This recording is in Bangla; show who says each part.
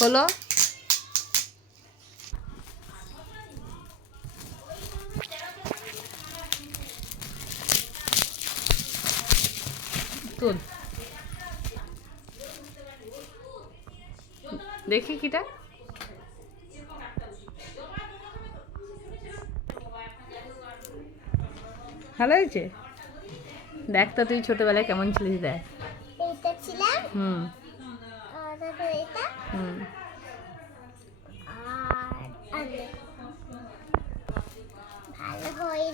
Speaker 1: হলো? তুল। দেখি কিটা। ভালো হয়েছে? দেখ তো তুই ছোটবেলায় কেমন ছিলিস দেখ।
Speaker 2: ছিলাম?
Speaker 1: হুম
Speaker 2: ভালো
Speaker 1: হয়ে